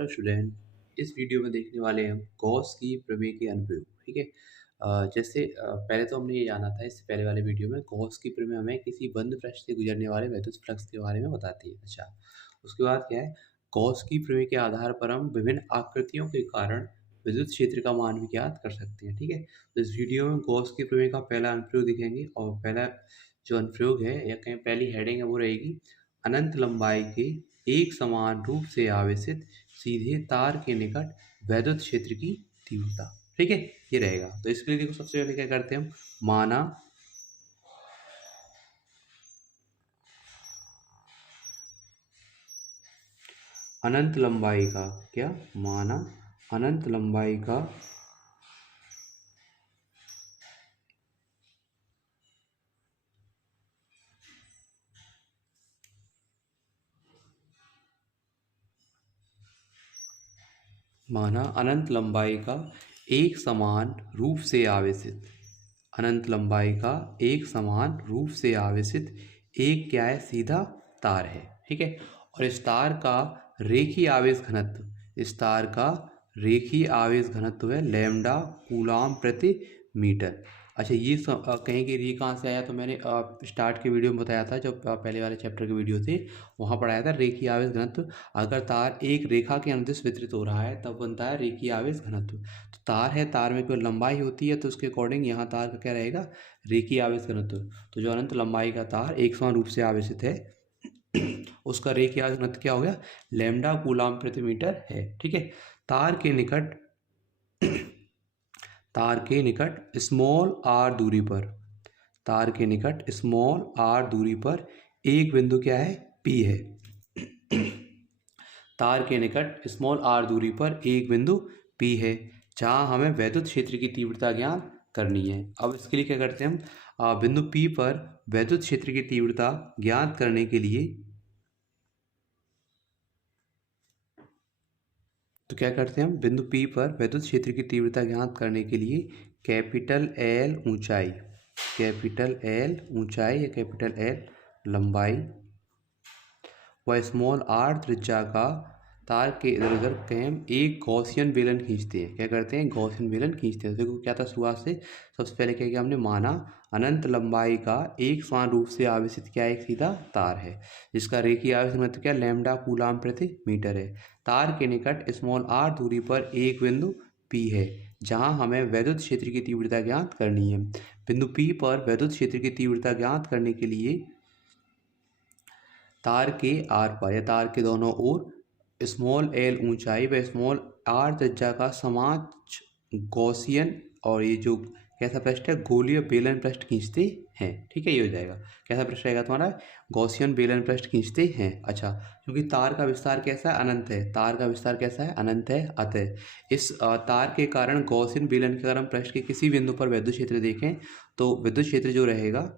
Hello student. इस video में देखने वाले हैं हम गॉस की प्रमेय के अनुप्रयोग। ठीक है। जैसे पहले तो हमने ये जाना था इससे पहले वाले वीडियो में गॉस की प्रमेय हमें किसी बंद पृष्ठ से गुजरने वाले विद्युत फ्लक्स के बारे में बताती है। अच्छा, उसके बाद क्या है, गॉस की प्रमेय के आधार पर हम विभिन्न आकृतियों के कारण विद्युत क्षेत्र का मान भी ज्ञात कर सकते हैं। ठीक है, तो इस वीडियो में गॉस की प्रमेय का पहला अनुप्रयोग दिखेंगे और पहला जो अनुप्रयोग है या कहीं पहली हेडिंग है वो रहेगी अनंत लंबाई के एक समान रूप से आवेशित सीधे तार के निकट वैद्युत क्षेत्र की तीव्रता। ठीक है, ये रहेगा। तो इसके लिए देखो सबसे पहले क्या करते हैं हम, माना अनंत लंबाई का क्या, माना अनंत लंबाई का माना अनंत लंबाई का एक समान रूप से आवेशित, अनंत लंबाई का एक समान रूप से आवेशित एक क्या है, सीधा तार है। ठीक है, और इस तार का रेखीय आवेश घनत्व, इस तार का रेखीय आवेश घनत्व है लैम्डा कूलाम प्रति मीटर। अच्छा, ये कहेंगे ये कहाँ से आया, तो मैंने स्टार्ट के वीडियो में बताया था, जब पहले वाले चैप्टर के वीडियो थे वहाँ पढ़ाया था रेखीय आवेश घनत्व। अगर तार एक रेखा के अनुदिश वितरित हो रहा है तब बनता है रेखीय आवेश घनत्व। तो तार है, तार में कोई लंबाई होती है तो उसके अकॉर्डिंग यहाँ तार का क्या रहेगा, रेखीय आवेश घनत्व। तो जो अनंत लंबाई का तार एक समान रूप से आवेशित है उसका रेखीय आवेश घनत्व क्या हो गया, लैम्डा कूलाम प्रति मीटर है। ठीक है, तार के निकट तार के निकट स्मॉल आर दूरी पर, तार के निकट स्मॉल आर दूरी पर एक बिंदु क्या है, पी है। तार के निकट स्मॉल आर दूरी पर एक बिंदु पी है जहां हमें वैद्युत क्षेत्र की तीव्रता ज्ञात करनी है। अब इसके लिए क्या करते हैं हम, बिंदु पी पर वैद्युत क्षेत्र की तीव्रता ज्ञात करने के लिए तो क्या करते हैं हम, बिंदु पी पर वैद्युत क्षेत्र की तीव्रता ज्ञात करने के लिए कैपिटल एल ऊंचाई, कैपिटल एल ऊंचाई या कैपिटल एल लंबाई व स्मॉल आर त्रिज्या का तार के इधर उधर कहीं हम एक गॉसियन बेलन खींचते हैं। क्या करते हैं, गॉसियन बेलन खींचते हैं। देखो क्या था शुरुआत से, सबसे पहले क्या किया हमने, माना अनंत लंबाई का एक समान रूप से आवेशित क्या एक सीधा तार है जिसका रेखीय आवेश घनत्व क्या लैम्डा कूलाम प्रति मीटर है। तार के निकट स्मॉल आर दूरी पर एक बिंदु पी है जहां हमें वैद्युत क्षेत्र की तीव्रता ज्ञात करनी है। बिंदु पी पर वैद्युत क्षेत्र की तीव्रता ज्ञात करने के लिए तार के आर पर या तार के दोनों ओर स्मॉल एल ऊंचाई व स्मॉल आर त्रिज्या का समाज गॉसियन, और ये जो कैसा पृष्ठ है, गोलीय बेलन पृष्ठ खींचते हैं। ठीक है, ये हो जाएगा, कैसा पृष्ठ रहेगा तुम्हारा, गॉसियन बेलन पृष्ठ खींचते हैं। अच्छा, क्योंकि तार का विस्तार कैसा है, अनंत है, तार का विस्तार कैसा है, अनंत है, अतः इस तार के कारण गॉसियन बेलन के अगर हम पृष्ठ के किसी बिंदु पर विद्युत क्षेत्र देखें तो विद्युत क्षेत्र जो रहेगा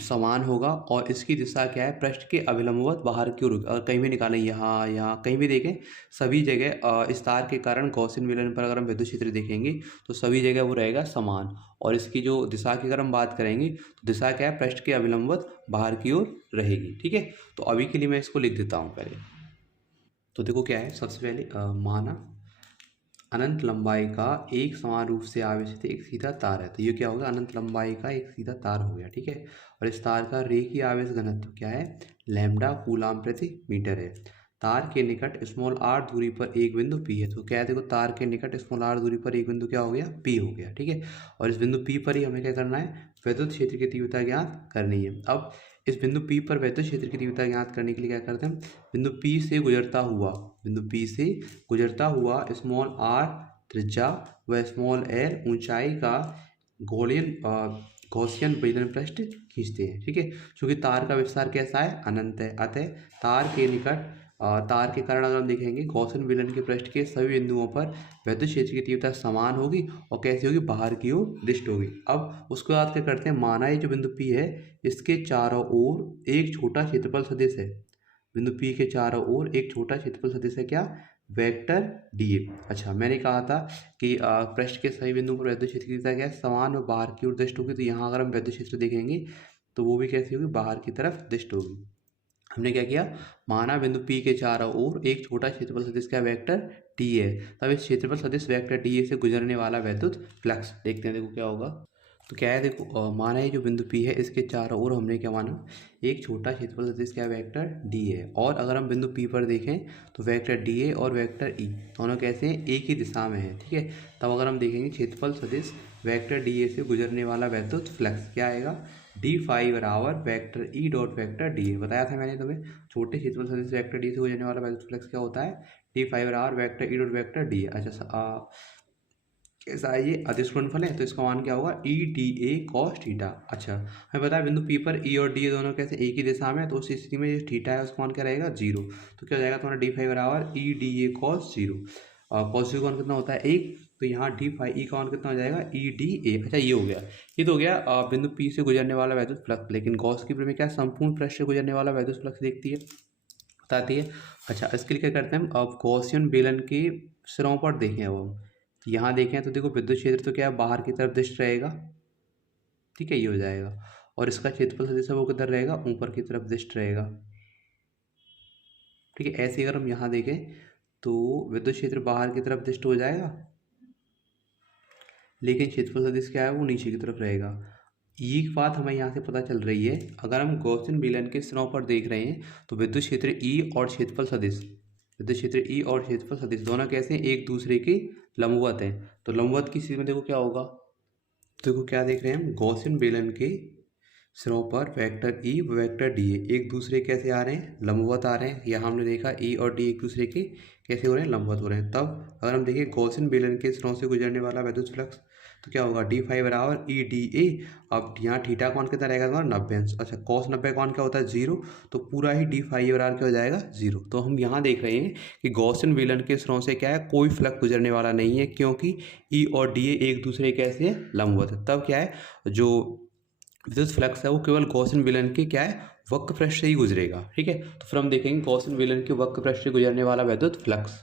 समान होगा और इसकी दिशा क्या है, पृष्ठ के अभिलंबवत बाहर की ओर। और कहीं भी निकालें, यहाँ यहाँ कहीं भी देखें, सभी जगह इस तार के कारण गॉसियन विलन पर अगर हम विद्युत क्षेत्र देखेंगे तो सभी जगह वो रहेगा समान। और इसकी जो दिशा की अगर हम बात करेंगे तो दिशा क्या है, पृष्ठ के अभिलंबवत बाहर की ओर रहेगी। ठीक है, तो अभी के लिए मैं इसको लिख देता हूँ पहले। तो देखो क्या है, सबसे पहले माना अनंत लंबाई का एक समान रूप से आवेशित एक सीधा तार है। तो ये क्या होगा, अनंत लंबाई का एक सीधा तार हो गया। ठीक है, और इस तार का रेखीय आवेश घनत्व क्या है, लैम्डा कूलाम प्रति मीटर है। तार के निकट स्मॉल आर दूरी पर एक बिंदु पी है। तो क्या है, देखो तार के निकट स्मॉल आर दूरी पर एक बिंदु क्या हो गया, पी हो गया। ठीक है, और इस बिंदु पी पर ही हमें क्या करना है, वैद्युत क्षेत्र की तीव्रता ज्ञात करनी है। अब इस बिंदु पी पर वैद्युत क्षेत्र की तीव्रता ज्ञात करने के लिए क्या करते हैं, बिंदु पी से गुजरता हुआ, बिंदु पी से गुजरता हुआ स्मॉल आर त्रिज्या व स्मॉल एल ऊंचाई का गोलियन गॉसियन बेलन पृष्ठ खींचते हैं। ठीक है, क्योंकि तार का विस्तार कैसा है, अनंत है, अतः तार के निकट तार के कारण अगर हम देखेंगे गॉसियन बेलन के पृष्ठ के सभी बिंदुओं पर वैद्युत क्षेत्र की तीव्रता समान होगी और कैसी होगी, बाहर की ओर दिष्ट होगी। अब उसके बाद क्या करते हैं, माना ये जो बिंदु पी है इसके चारों ओर एक छोटा क्षेत्रफल सदिश है, बिंदु पी के चारों ओर एक छोटा क्षेत्रफल सदिश है, क्या, वेक्टर डी ए। अच्छा, मैंने कहा था कि पृष्ठ के सभी बिंदुओं पर वैद्युत क्षेत्र की दिशा क्या है, समान और बाहर की ओर दिष्ट होगी। तो यहाँ अगर हम वैद्युत क्षेत्र देखेंगे तो वो भी कैसी होगी, बाहर की तरफ दिष्ट होगी। हमने क्या किया, माना बिंदु P के चारों ओर एक छोटा क्षेत्रफल सदिश का वेक्टर डी है, तब इस क्षेत्रफल सदिश वेक्टर डी से गुजरने वाला वैद्युत फ्लक्स देखते हैं। देखो क्या होगा, तो क्या है, देखो माना ये जो बिंदु P है इसके चारों ओर हमने क्या माना, एक छोटा क्षेत्रफल सदिश का वेक्टर डी है। और अगर हम बिंदु P पर देखें तो वेक्टर डी ए और वेक्टर ई दोनों कैसे हैं, एक ही दिशा में है, ठीक है। तब अगर हम देखेंगे क्षेत्रफल सदिश वेक्टर डी ए से गुजरने वाला वैद्युत फ्लक्स क्या आएगा, डी फाई बराबर vector E dot vector D A. बताया था मैंने तुम्हें, छोटे क्षेत्रफल सदिश वेक्टर डी से गुजरने वाला वैद्युत फ्लक्स क्या होता है, डी फाई बराबर vector E dot vector D A. अच्छा कैसा है ये, अदिश गुणनफल है, तो इसका मान क्या होगा, E D A cos theta. अच्छा हमें पता है बिंदु पी पर ई और डी दोनों कैसे एक ही दिशा में है, तो उस स्थिति में जो थीटा है उसका मान क्या रहेगा, जीरो। तो क्या हो जाएगा तुम्हारा डी फाई बराबर E D A cos zero. Cos zero का मान कितना होता है, एक, तो यहाँ डी फाई ई का मान कितना हो जाएगा, ई डी ए। अच्छा ये हो गया, ये तो हो गया बिंदु पी से गुजरने वाला वैद्युत फ्लक्स। लेकिन गॉस की प्रमेय क्या संपूर्ण पृष्ठ से गुजरने वाला वैद्युत फ्लक्स देखती है, बताती है। अच्छा इसके लिए क्या करते हैं हम, अब गॉसियन बेलन के सिरों पर देखें। अब हम यहाँ देखें तो देखो विद्युत क्षेत्र तो क्या है, बाहर की तरफ दिष्ट रहेगा, ठीक है, ये हो जाएगा। और इसका क्षेत्रफल सदिश है वो किधर रहेगा, ऊपर की तरफ दिष्ट रहेगा, ठीक है। ऐसे अगर हम यहाँ देखें तो विद्युत क्षेत्र बाहर की तरफ दिष्ट हो जाएगा, लेकिन क्षेत्रफल सदिश क्या है वो नीचे की तरफ रहेगा। ये बात हमें यहाँ से पता चल रही है, अगर हम गॉसियन बेलन के सिरों पर देख रहे हैं तो विद्युत क्षेत्र ई और क्षेत्रफल सदिश, विद्युत क्षेत्र ई और क्षेत्रफल सदिश दोनों कैसे हैं, एक दूसरे के लंबवत हैं। तो लंबवत की स्थिति में देखो क्या होगा, देखो क्या देख रहे हैं हम, गॉसियन बेलन के सिरों पर वेक्टर ई व वेक्टर डी एक दूसरे कैसे आ रहे हैं, लंबवत आ रहे हैं। यहाँ हमने देखा ई और डी एक दूसरे के कैसे हो रहे हैं, लंबवत हो रहे हैं। तब अगर हम देखें गॉसियन बेलन के सिरों से गुजरने वाला वैद्युत फ्लक्स, तो क्या होगा, डी फाई बराबर ई डी ए। अब यहाँ थीटा कौन कितना रहेगा तुम्हारा, 90 अंश। अच्छा कॉस 90 कौन क्या होता है, जीरो, तो पूरा ही डी फाई बराबर क्या हो जाएगा, जीरो। तो हम यहाँ देख रहे हैं कि गॉसियन बेलन के सिरों से क्या है, कोई फ्लक्स गुजरने वाला नहीं है, क्योंकि ई और डी एक दूसरे कैसे हैं, लंबवत है। तब क्या है, जो विद्युत फ्लक्स है वो केवल गॉसियन बेलन के क्या है, वक्र पृष्ठ से ही गुजरेगा, ठीक है। तो फिर हम देखेंगे गॉसियन बेलन के वक्र पृष्ठ से गुजरने वाला वैद्युत फ्लक्स।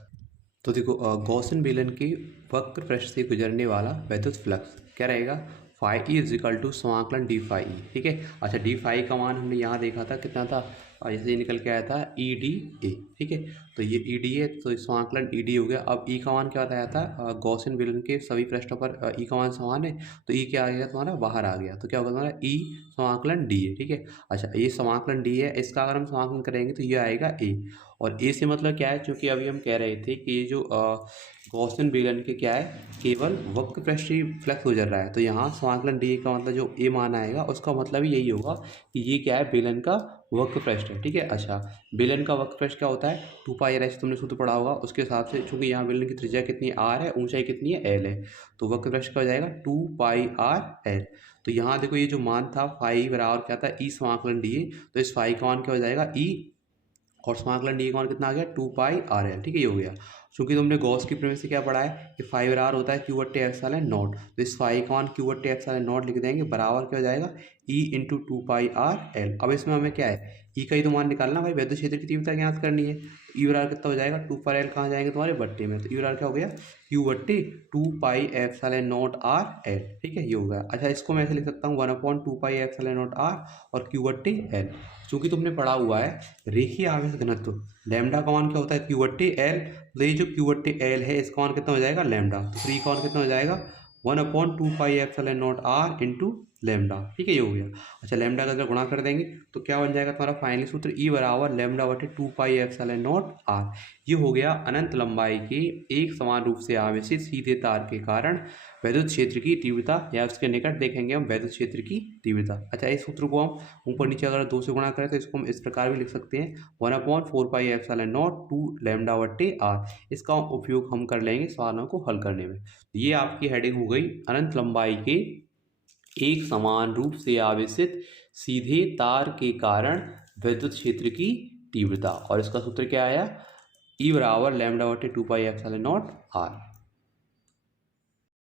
तो देखो गॉसियन बेलन के वक्र पृष्ठ से गुजरने वाला वैद्युत फ्लक्स क्या रहेगा, phi E is equal to समाकलन डी फाई ई, ठीक है। अच्छा डी फाई का मान हमने यहाँ देखा था कितना था, जैसे ये निकल के आया था ई डी ए, ठीक है। तो ये ई डी ए, तो समाकलन ई डी हो गया। अब ई का मान क्या बताया था, गॉसियन बेलन के सभी पृष्ठों पर ई का मान समान है, तो ई क्या आ गया तुम्हारा, बाहर आ गया। तो क्या होगा तुम्हारा, ई समाकलन डी है, ठीक है। अच्छा ये समाकलन डी है, इसका अगर हम समाकलन करेंगे तो ये आएगा ए। और ए से मतलब क्या है, क्योंकि अभी हम कह रहे थे कि ये जो गॉसियन बेलन के क्या है, केवल वक्र पृष्ठ ही फ्लक्स गुजर रहा है, तो यहाँ समाकलन डी का मतलब जो ए मान आएगा उसका मतलब ही यही होगा कि ये क्या है, बेलन का वक्र पृष्ठ है, ठीक है। अच्छा बेलन का वक्र पृष्ठ क्या होता है, 2 पाई आर, तुमने सूत्र पढ़ा होगा, उसके हिसाब से चूंकि यहाँ बेलन की त्रिज्या कितनी आर है, ऊंचाई कितनी है एल है, तो वक्र पृष्ठ क्या हो जाएगा 2 पाई आर एल। तो यहाँ देखो ये जो मान था फाई बराबर क्या था, ई समाकलन डी, तो इस फाई का मान क्या हो जाएगा, ई, और समाकलन डी का मान कितना आ गया, 2 पाई आर एल, ठीक है, ये हो गया। चूंकि तुमने गॉस की प्रमेय से क्या पढ़ा है कि फाई बराबर होता है क्यू बट्टे एप्सिलॉन नॉट, तो इस फाई का मान क्यू बट्टे एप्सिलॉन नॉट लिख देंगे, बराबर क्या हो जाएगा, ई इंटू 2 पाई आर एल। अब इसमें हमें क्या है, ई का ही तो मान निकालना भाई, वैद्युत क्षेत्र की तीव्रता ज्ञात करनी है। ई बराबर कितना हो जाएगा, 2 पाई एल कहाँ जाएंगे तुम्हारे बट्टे में, तो ई बराबर क्या हो गया, क्यू बट्टे 2 पाई एप्सिलॉन नॉट आर एल, ठीक है, ये हो गया। अच्छा इसको मैं ऐसे लिख सकता हूँ 1/2 पाई एप्सिलॉन नॉट आर और क्यू बट्टे एल। चूंकि तुमने पढ़ा हुआ है रेखीय आवेश घनत्व, लैम्डा का मान क्या होता है, क्यू बट्टे एल, तो ये जो क्यू बट्टे एल है इसका मान कितना हो जाएगा, लैम्डा, तो फ्री का मान कितना हो जाएगा, 1/2 pi epsilon naught r into lambda, ठीक है, ये हो गया। अच्छा लैम्डा का अगर गुणा कर देंगे तो क्या बन जाएगा तुम्हारा फाइनली सूत्र, ई बराबर लैम्डा बटे 2 पाई एप्सिलॉन नॉट आर। ये हो गया अनंत लंबाई के एक समान रूप से आवेशित सीधे तार के कारण वैद्युत क्षेत्र की तीव्रता, या उसके निकट देखेंगे हम वैद्युत क्षेत्र की तीव्रता। अच्छा इस सूत्र को हम ऊपर नीचे अगर 2 से गुणा करें तो इसको हम इस प्रकार भी लिख सकते हैं, 1/4 पाई एप्सिलॉन नॉट 2 लैम्डा बटे आर। इसका उपयोग हम कर लेंगे सवालों को हल करने में। ये आपकी हेडिंग हो गई अनंत लंबाई के एक समान रूप से आवेशित सीधे तार के कारण विद्युत क्षेत्र की तीव्रता, और इसका सूत्र क्या आया, ई बराबर लैम्डा बटे 2 पाई एप्सिलॉन नॉट आर।